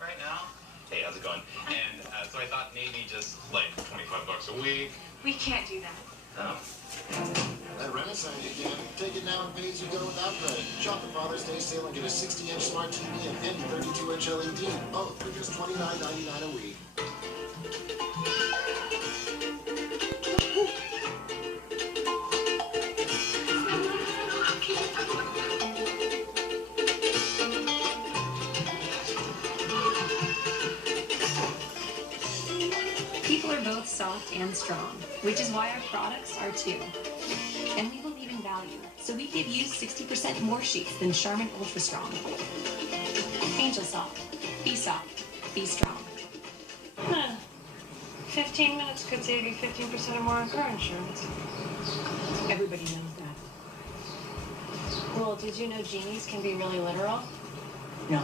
right now. Hey, how's it going? And so I thought maybe just like $25 a week. We can't do that. Oh. At Renaissance you can. Take it now and pay as you go without credit. Shop the Father's Day sale and get a 60-inch smart TV and any 32-inch LED. Both for just $29.99 a week. People are both soft and strong, which is why our products are too. And we believe in value, so we give you 60% more sheets than Charmin Ultra Strong. Angel Soft. Be soft. Be strong. 15 minutes could save you 15% or more on car insurance. Everybody knows that. Well, did you know genies can be really literal? No.